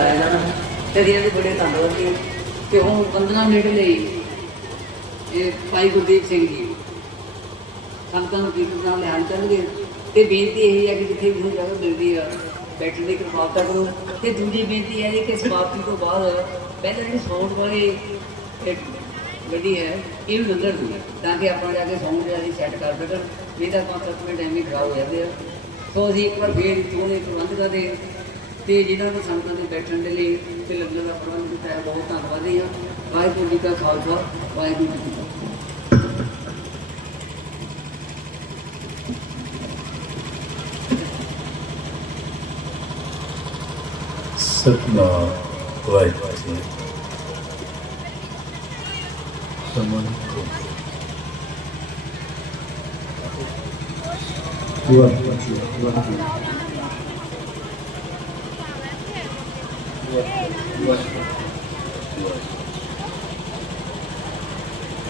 ਤੋਂ ਪਿਲੇ ਸਟਾਇਲ ਤੇ ਇਹਨਾਂ ਦੇ ਬੜੇ ਧੰਨਵਾਦ ਜੀ ਤੇ ਹੁਣ 15 ਮਿੰਟ ਲਈ ਇਹ ਭਾਈ ਗੁਰਦੀਪ ਸਿੰਘ ਜੀ ਸੰਤਾਂ ਨੂੰ ਕੀਰਤਨ ਨਾਲ ਲਿਆਣ ਕਰਨਗੇ ਤੇ ਬੇਨਤੀ ਇਹ ਹੈ ਕਿ ਜਿੱਥੇ ਵੀ ਜਗ੍ਹਾ ਮਿਲਦੀ ਆ, ਬੈਠਣ ਦੀ ਕਿਰਪਾਲਤਾ ਕਰੋ। ਤੇ ਦੂਜੀ ਬੇਨਤੀ ਹੈ ਕਿ ਸਮਾਪਤੀ ਤੋਂ ਬਾਅਦ ਪਹਿਲਾਂ ਜਿਹੜੀ ਸੌਂਡ ਵਾਲੀ ਗੱਡੀ ਹੈ ਇਹ ਵੀ ਲੰਗਰ ਦੂ ਤਾਂ ਕਿ ਆਪਾਂ ਜਾ ਕੇ ਸੌਂਡ ਜਿਹੜਾ ਸੈੱਟ ਕਰ ਸਕਣ। ਨਹੀਂ ਤਾਂ ਪੰਜ ਸੱਤ ਮਿੰਟ ਐਵੇਂ ਖਰਾਬ ਹੋ ਜਾਂਦੇ ਆ। ਸੋ ਅਸੀਂ ਇੱਕ ਵਾਰ ਫੇਰ ਚੋਣੇ ਪ੍ਰਬੰਧ ਕਰਦੇ ਤੇ ਜਿਨ੍ਹਾਂ ਨੂੰ ਸੰਗਤਾਂ ਦੇ ਬੈਠਣ ਦੇ ਲਈ ਤੇ ਲੰਗਰ ਦਾ ਪ੍ਰਬੰਧ ਕੀਤਾ ਹੈ, ਬਹੁਤ ਧੰਨਵਾਦੀ ਹਾਂ ਵਾਹਿਗੁਰੂ ਜੀ ਕਾ ਖਾਲਸਾ, ਵਾਹਿਗੁਰੂ ਜੀ ਕੀ ਫਤਿਹ। ਸਤਨਾਮ, ਵਾਹਿਗੁਰੂ ਜੀ ਸਮਨ ਕੋ ਵਾਹਿਗੁਰੂ ਜੀ ਵਾਹਿਗੁਰੂ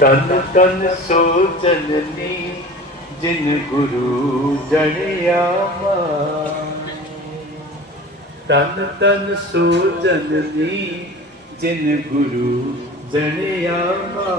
ਤਨ ਤਨ ਸੋ ਜਨਨੀ ਜਿਨ ਗੁਰੂ ਜਣਿਆ ਮਾਨਿ ਤਨ ਤਨ ਸੋ ਜਨਨੀ ਜਿਨ ਗੁਰੂ ਜਣਿਆ ਮਾਨ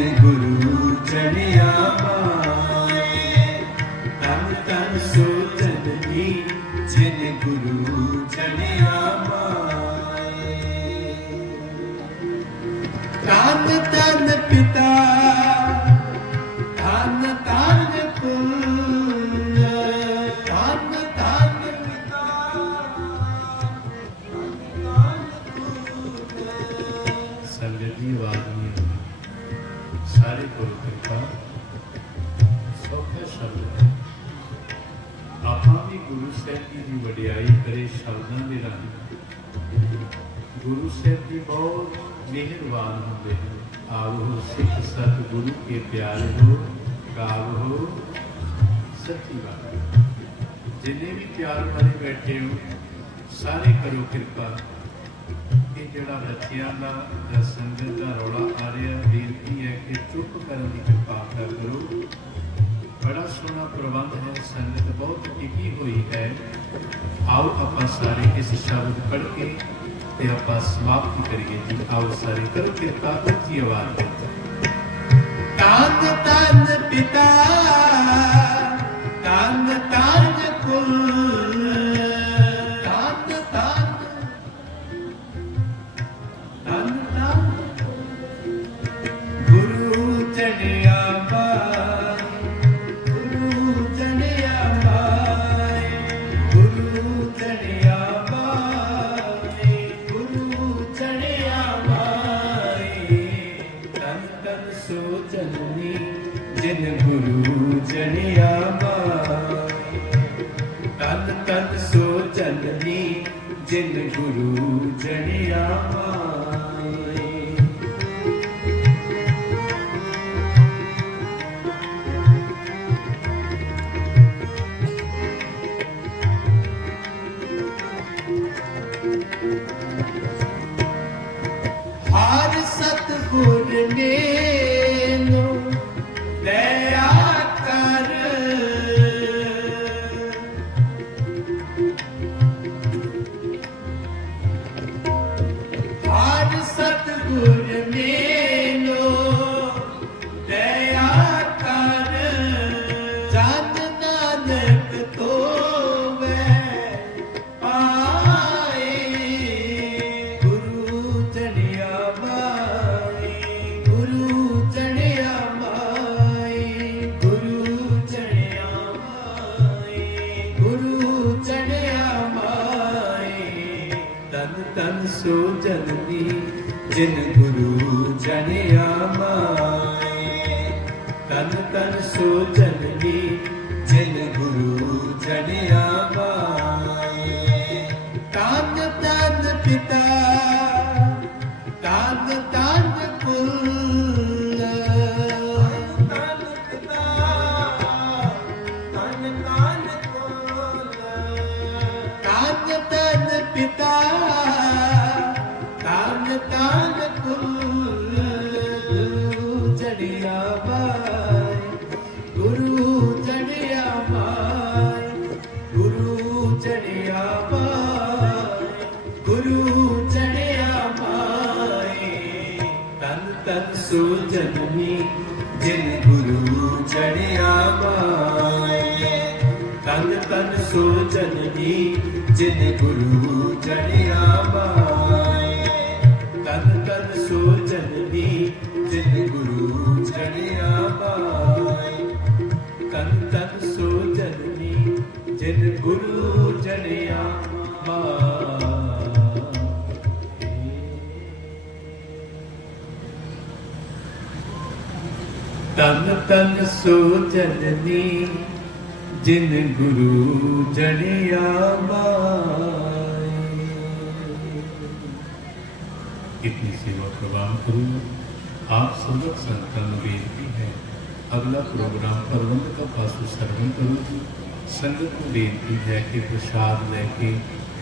ਜਿਨ ਗੁਰੂ ਗੁਰੂ ਸਾਹਿਬ ਜੀ ਦੀ ਵਡਿਆਈ ਕਰੇ ਸ਼ਬਦਾਂ ਦੇ ਰਾਹੀਂ। ਗੁਰੂ ਸਾਹਿਬ ਜੀ ਬਹੁਤ ਮਿਹਰਬਾਨ ਹੁੰਦੇ ਹਨ। ਆਵੋ ਸਿੱਖ ਸਤ ਗੁਰੂ ਕੇ ਪਿਆਰੇ ਹੋ, ਗਾਵੋ ਸੱਚੀ ਬਾਤ। ਜਿੰਨੇ ਵੀ ਪਿਆਰ ਵਾਲੇ ਬੈਠੇ ਹੋ, ਸਾਰੇ ਕਰੋ ਕਿਰਪਾ। ਇਹ ਜਿਹੜਾ ਬੱਚਿਆਂ ਦਾ ਜਾਂ ਸੰਗਤ ਦਾ ਰੌਲਾ ਆ ਰਿਹਾ, ਬੇਨਤੀ ਹੈ ਕਿ ਚੁੱਪ ਕਰਨ ਦੀ ਕਿਰਪਾ ਕਰੋ। ਬੜਾ ਸੋਹਣਾ ਪ੍ਰਬੰਧ ਹੈ, ਸੰਗਤ ਬਹੁਤ ਟਿਕੀ ਹੋਈ ਹੈ। ਆਓ ਆਪਾਂ ਸਾਰੇ ਇਸ ਸ਼ਬਦ ਪੜ੍ਹ ਕੇ ਤੇ ਆਪਾਂ ਸਮਾਪਤੀ ਕਰੀਏ। ਜੀ, ਆਓ ਸਾਰੇ ਕਰੋ ਕਿਰਪਾ ਉੱਚੀ ਆਵਾਜ਼। ਵਿੱਚ ਤਨ ਤਨ ਪਿਤਾ ਗੁਰੂ Thank you. ਜਿਨ ਗੁਰੂ ਜਨਿਆ ਮਾਏ ਤਨ ਤਨ ਸੋ ਚੜਿਆ ਜੜਿਆ ਗੁਰੂ ਚੜਿਆ ਬਾਈ ਤਨ ਤਨ ਸੋ ਜਨਮੀ ਜਿਨ ਗੁਰੂ ਚੜਿਆ ਬਾਈ ਤਨ ਤਨ ਸੋ ਜਨਨੀ ਜਿਨ ਗੁਰੂ ਤਨ ਤਨ ਸੋ ਜਨਨੀ ਜਿਨ ਗੁਰੂ ਜੜਿਆ ਮਾਏ इतनी सेवा प्रवान करूँ आप संगत संतान बेनती है अगला प्रोग्राम प्रबंध का पासु ਸਰਵਨ ਕਰੋ ਸੰਗਤ ਨੂੰ ਬੇਨਤੀ ਹੈ ਕਿ ਪ੍ਰਸ਼ਾਦ ਲੈ ਕੇ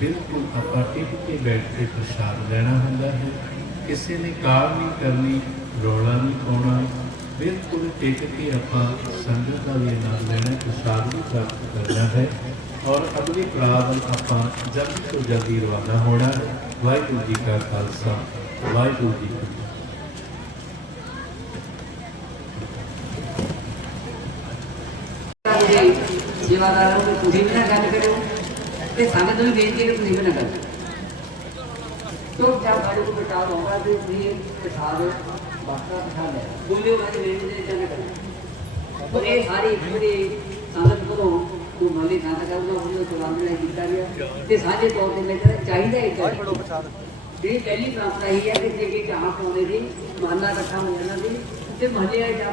ਬਿਲਕੁਲ ਆਪਾਂ ਟਿਕ ਕੇ ਬੈਠ ਕੇ ਪ੍ਰਸ਼ਾਦ ਲੈਣਾ ਹੁੰਦਾ ਹੈ ਕਿਸੇ ਨੇ ਕਾਰ ਨਹੀਂ ਕਰਨੀ ਰੌਲਾ ਨਹੀਂ ਪਾਉਣਾ ਬਿਲਕੁਲ ਟਿਕ ਕੇ ਆਪਾਂ ਸੰਗਤ ਦਾ ਵੀ ਆਨੰਦ ਲੈਣਾ ਪ੍ਰਸ਼ਾਦ ਵੀ ਪ੍ਰਾਪਤ ਕਰਨਾ ਹੈ ਔਰ ਅਗਲੇ ਪੜਾਅ ਵੱਲ ਆਪਾਂ ਜਲਦੀ ਤੋਂ ਜਲਦੀ ਰਵਾਨਾ ਹੋਣਾ ਹੈ ਵਾਹਿਗੁਰੂ ਜੀ ਕਾ ਖਾਲਸਾ ਵਾਹਿਗੁਰੂ ਜੀ ਕੀ ਫਤਿਹ ਜਿਹੜੇ ਸੇਵਾਦਾਰ ਹੋ ਤੁਸੀਂ ਵੀ ਨਾ ਗੱਲ ਕਰੋ ਤੇ ਸੰਗਤ ਨੂੰ ਵੀ ਬੇਨਤੀ ਹੈ ਕਿ ਤੁਸੀਂ ਵੀ ਨਾ ਕਰੋ तो क्या गाड़ी को बचा होगा तो ये प्रसाद बाका प्रसाद है बोले वाले लेने दे जाने का तो ये सारी पूरी संगत को को माली खाना का वो हमने तो राम ने ਕੀਤਾ ਗਿਆ ਤੇ ਸਾਂਝੇ ਤੌਰ ਤੇ ਮੇਰੇ ਚਾਹੀਦਾ ਹੈ ਇਹ ਪਹਿਲੀ ਪ੍ਰਾਪਤ ਹੀ ਹੈ ਕਿ ਜੇ ਕਿ ਚਾਹ ਪਾਉਣੇ ਦੀ ਮਾਨਾ ਇਕੱਠਾ ਹੋ ਜਾਣਾ ਦੀ ਤੇ ਮਹੱਲੇ ਆਏ ਜਾ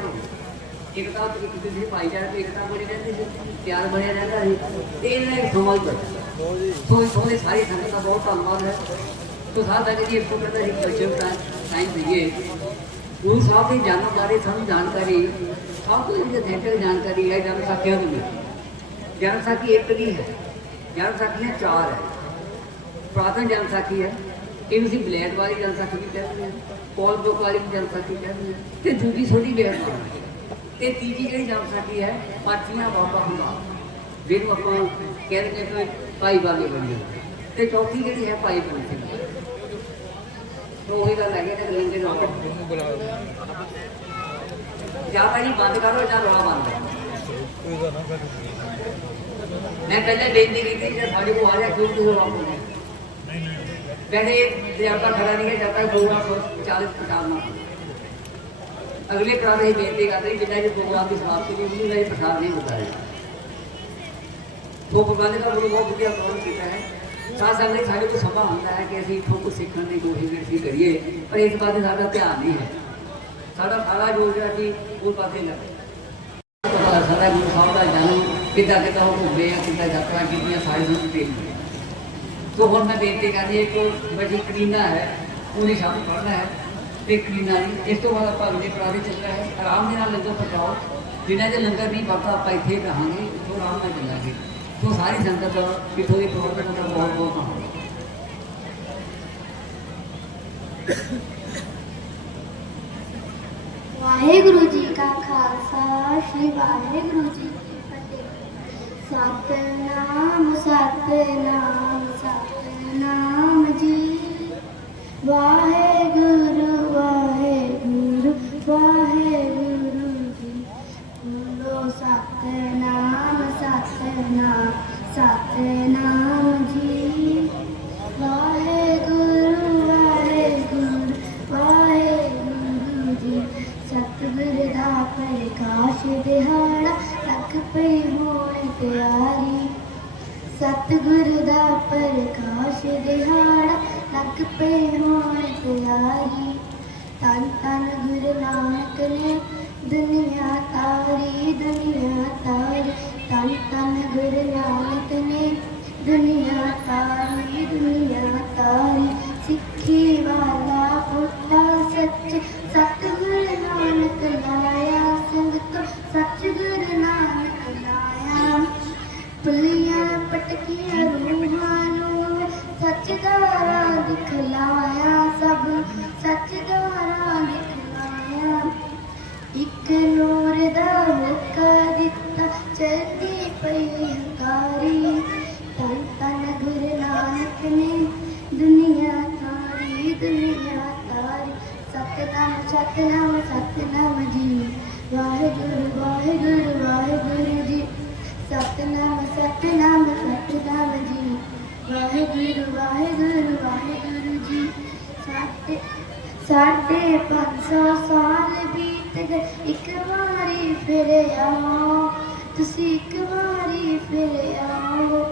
ਇੱਕ ਤਾਂ ਇੱਕ ਦੂਜੇ ਭਾਈਚਾਰੇ ਤੇ ਇੱਕ ਤਾਂ ਬਣੀ ਰਹਿੰਦੀ ਸੀ ਪਿਆਰ ਬਣਿਆ ਰਹਿੰਦਾ ਸੀ ਤੇ ਇਹਨਾਂ ਨੇ ਸਮਾਜ ਬਣਾ ਸੋ ਸੋਨੇ ਸਾਰੀ ਸੰਗਤ ਦਾ ਬਹੁਤ ਧੰਨਵਾਦ ਹੈ ਤੋ ਸਾਡਾ ਜਿਹੜੀ ਇੱਕ ਕਹਿੰਦਾ ਸੀ ਕਲਚਰ ਦਾ ਸਾਇੰਸ ਦਈਏ ਗੁਰੂ ਸਾਹਿਬ ਦੀ ਜਨਮ ਬਾਰੇ ਸਾਨੂੰ ਜਾਣਕਾਰੀ, ਸਭ ਤੋਂ ਜਿਹੜੀ ਅਥੈਂਟਿਕ ਜਾਣਕਾਰੀ ਹੈ ਜਨਮ ਸਾਖੀਆਂ ਤੋਂ ਮਿਲਦੀ ਜਨਮ ਸਾਖੀ ਇੱਕ ਨਹੀਂ ਹੈ। ਜਨਮ ਸਾਖੀਆਂ ਚਾਰ ਹੈ। ਪ੍ਰਾਤਨ ਜਨਮ ਸਾਖੀ ਹੈ। ਇਹ ਅਸੀਂ ਬਲੈਕ ਵਾਲੀ ਜਨਮ ਸਾਖੀ ਵੀ ਕਹਿੰਦੇ ਹਾਂ। ਪੌਲ ਬੁੱਕ ਵਾਲੀ ਵੀ ਜਨਮ ਸਾਖੀ ਕਹਿੰਦੇ ਹਾਂ। ਤੇ ਦੂਜੀ ਥੋੜੀ ਬੇਹਦ ਤੇ ਤੀਜੀ ਜਿਹੜੀ ਜਨਮ ਸਾਖੀ ਹੈ, ਪਾਠੀਆਂ ਬਾਬਾ ਹੁੰਦਾ। ਜਿਹਨੂੰ ਆਪਾਂ ਕਹਿੰਦੇ ਕਿ ਭਾਈ ਵਾਲੇ ਬਣੀ ਤੇ ਚੌਥੀ ਜਿਹੜੀ ਹੈ, ਭਾਈ ਬਣੀ ਉਹੀ ਗੱਲ ਹੈਗੀ ਤੇ ਲੈਂਦੇ ਨਾ ਜਾਂ ਤਾਂ ਬੰਦ ਕਰੋ ਜਾਂ ਰੋਣਾ ਬੰਦ ਮੈਂ ਪਹਿਲੇ ਬੇਨਤੀ ਕੀਤੀ ਕਿ ਸਾਡੇ ਕੋਲ ਆ ਜਾ ਕਿਉਂ ਤੁਸੀਂ ਰੋਣਾ ਪਾਉਂਦੇ ਵੈਸੇ ਜ਼ਿਆਦਾ ਖੜਾ ਨਹੀਂ ਹੈ, ਜਦ ਤੱਕ ਪ੍ਰੋਗਰਾਮ 40 50 ਨਾ ਅਗਲੇ ਕਰਾਰ ਇਹ ਬੇਨਤੀ ਕਰਦੇ ਜਿੰਨਾ ਜੇ ਪ੍ਰੋਗਰਾਮ ਦੀ ਸਮਾਪਤੀ ਨਹੀਂ ਹੁੰਦੀ ਨਹੀਂ ਪ੍ਰਸਾਦ ਨਹੀਂ ਹੁੰਦਾ। ਹੈ ਉਹ ਪ੍ਰਬੰਧ ਦਾ ਬੜਾ ਬਹੁਤ ਵਧੀਆ ਪ੍ਰਬੰਧ ਕੀਤਾ ਹੈ। ਸਾਸਾਂ ਦੇ ਸਾਡੇ ਕੋਲ ਸਮਾਂ ਹੁੰਦਾ ਹੈ ਕਿ ਅਸੀਂ ਇੱਥੋਂ ਕੁਝ ਸਿੱਖਣ ਦੀ ਕੋਸ਼ਿਸ਼ ਅਸੀਂ ਕਰੀਏ, ਪਰ ਇਸ ਬਾਰੇ ਸਾਡਾ ਧਿਆਨ ਨਹੀਂ ਹੈ। ਸਾਡਾ ਸਾਰਾ ਜੋ ਜਿਹੜਾ ਕਿ ਉਹ ਪਾਸੇ ਲੱਗੇ ਸਾਡਾ ਗੁਰੂ ਸਾਹਿਬ ਦਾ ਜਨਮ ਕਿੱਦਾਂ ਕਿੱਦਾਂ ਉਹ ਘੁੰਮੇ ਆ, ਕਿੱਦਾਂ ਯਾਤਰਾ ਕੀਤੀਆਂ ਸਾਰੀ ਨੂੰ ਦੇਖਦੇ ਸੋ ਹੁਣ ਮੈਂ ਬੇਨਤੀ ਕਰਦੀ ਇੱਕ ਬੜੀ ਕਰੀਨਾ ਹੈ ਉਹਨੇ ਸ਼ਬਦ ਪੜ੍ਹਨਾ ਹੈ ਤੇ ਕਰੀਨਾ ਦੀ ਇਸ ਤੋਂ ਬਾਅਦ ਆਪਾਂ ਅਗਲੇ ਪੜਾਅ ਚੱਲਣਾ ਹੈ। ਆਰਾਮ ਦੇ ਨਾਲ ਲੰਗਰ ਪਹੁੰਚਾਓ। ਜਿਨ੍ਹਾਂ ਦੇ ਲੰਗਰ ਨਹੀਂ ਬਾਬਾ ਆਪਾਂ ਇੱਥੇ ਰਹਾਂਗੇ ਉਹ ਆਰਾਮ ਨਾਲ ਚੱਲਾਂਗੇ। ਤੋਂ ਸਾਰੀ ਸੰਗਤ ਕਿਥੋਂ ਦੀ ਪ੍ਰਬੰਧਕ ਦਾ ਬਹੁਤ ਬਹੁਤ ਧੰਨਵਾਦ ਵਾਹਿਗੁਰੂ ਜੀ ਕਾ ਖਾਲਸਾ, ਸ੍ਰੀ ਵਾਹਿਗੁਰੂ ਜੀ ਕੀ ਫਤਿਹ। ਸਤਨਾਮ ਸਤਨਾਮ ਸਤਨਾਮ ਜੀ। ਵਾਹਿਗੁਰੂ ਦਿਹਾੜਾ ਲੱਖ ਪਈ ਹੋਏ ਪਿਆਰੀ। ਸਤਿਗੁਰ ਦਾ ਪ੍ਰਕਾਸ਼ ਦਿਹਾੜਾ ਲੱਗ ਪਏ ਹੋਣ ਪਿਆਰੀ। ਤਨ ਤਨ ਗੁਰੂ ਨਾਨਕ ਨੇ ਦੁਨੀਆ ਤਾਰੀ ਦੁਨੀਆ ਤਾਰੀ। ਤਨ ਤਨ ਗੁਰੂ ਨਾਨਕ ਨੇ ਦੁਨੀਆ ਤਾਰੀ ਦੁਨੀਆ ਤਾਰੀ। ਸਿੱਖੀ ਵਾਲਾ ਪੁੱਤਾ ਸੱਚ, ਸਤਿਗੁਰ ਨਾਨਕ ਲਾਇਆ ਪਟਕੀਆਂ ਰੂਹਾਂ ਨੂੰ ਸੱਚ ਦਾ ਰਾਹ ਦਿਖਲਾਇਆ। ਆਓ ਤੁਸੀਂ ਇੱਕ ਵਾਰੀ ਫਿਰ ਆਓ।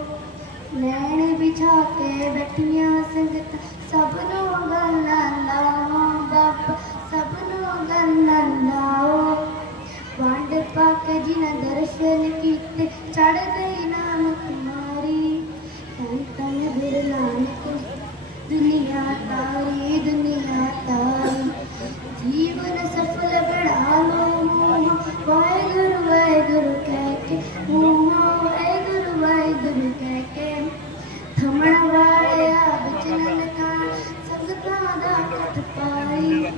ਨੈਣ ਵਿਛਾ ਕੇ ਬੈਠੀਆਂ ਸੰਗਤ, ਸਭ ਨੂੰ ਗੱਲਾਂ ਲਾਓ। ਬਾਪ, ਸਭ ਨੂੰ ਗੱਲਾਂ ਲਾਓ। ਵੰਡ ਪਾ ਕੇ ਜਿਨ੍ਹਾਂ ਦਰਸ਼ਨ ਕੀਤੇ ਚੜ ਗਈ ਨਾਮ ਕੁਮਾਰੀ ਤਨ ਤਨ ਗੁਰ ਨਾਨਕ ਦੁਨੀਆ ਤਾਰੀ ਦੁਨੀਆ ਤਾਰੀ ਜੀਵਨ ਸਫਲ ਬਣਾ ਲੋ ਮੋਹ ਵਾਹਿਗੁਰੂ ਵਾਹਿਗੁਰੂ ਕਹਿ ਕੇ ਮੋਹ ਵਾਹਿਗੁਰੂ ਵਾਹਿਗੁਰੂ ਕਹਿ ਕੇ ਥਮਣ ਵਾਲਿਆ ਵਿਚਨ ਕਾ ਸੰਗਤਾਂ ਦਾ ਕਟ ਪਾਈ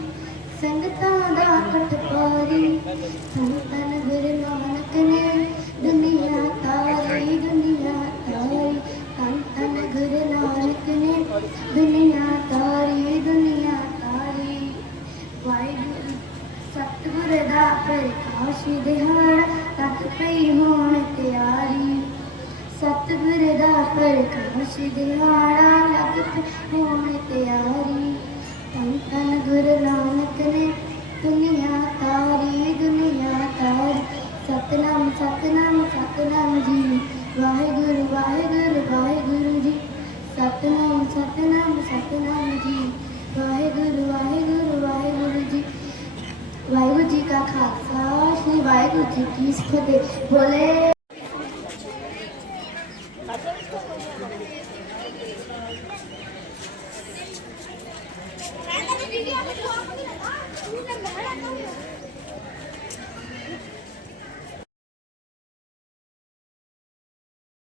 ਸੰਗਤਾਂ ਦਾ ਕਟ ਪਾਰੀ ਤਨ ਤਨ ਗੁਰੂ ਨਾਨਕ ਨੇ ਦੁਨੀਆ ਤਾਰੀ ਦੁਨੀਆ ਤਾਰੀ ਤਨ ਤਨ ਗੁਰੂ ਨਾਨਕ ਨੇ ਦੁਨੀਆ ਤਾਰੀ ਦੁਨੀਆ ਤਾਰੀ ਵਾਹਿਗੁਰੂ ਸਤਿਗੁਰ ਦਾ ਪ੍ਰਕਾਸ਼ ਦਿਹਾੜ ਤੱਕ ਪਈ ਹੋ। ਸਤਿਗੁਰ ਦਾ ਪ੍ਰਕਾਸ਼ ਦਿਹਾੜਾ ਲੱਗ ਹੋਣ ਤਿਆਰੀ ਤਨ ਤਨ ਗੁਰੂ ਨਾਨਕ ਨੇ ਦੁਨੀਆ ਤਾਰੀ ਦੁਨੀਆ ਤਾਰੀ ਸਤਨਾਮ ਸਤਨਾਮ ਸਤਨਾਮ ਜੀ ਵਾਹਿਗੁਰੂ ਵਾਹਿਗੁਰੂ ਵਾਹਿਗੁਰੂ ਜੀ ਸਤਨਾਮ ਸਤਨਾਮ ਸਤਨਾਮ ਜੀ ਵਾਹਿਗੁਰੂ ਵਾਹਿਗੁਰੂ ਵਾਹਿਗੁਰੂ ਜੀ ਵਾਹਿਗੁਰੂ ਜੀ ਕਾ ਖਾਲਸਾ ਸ੍ਰੀ ਵਾਹਿਗੁਰੂ ਜੀ ਕੀ ਫਤਿਹ ਬੋਲੇ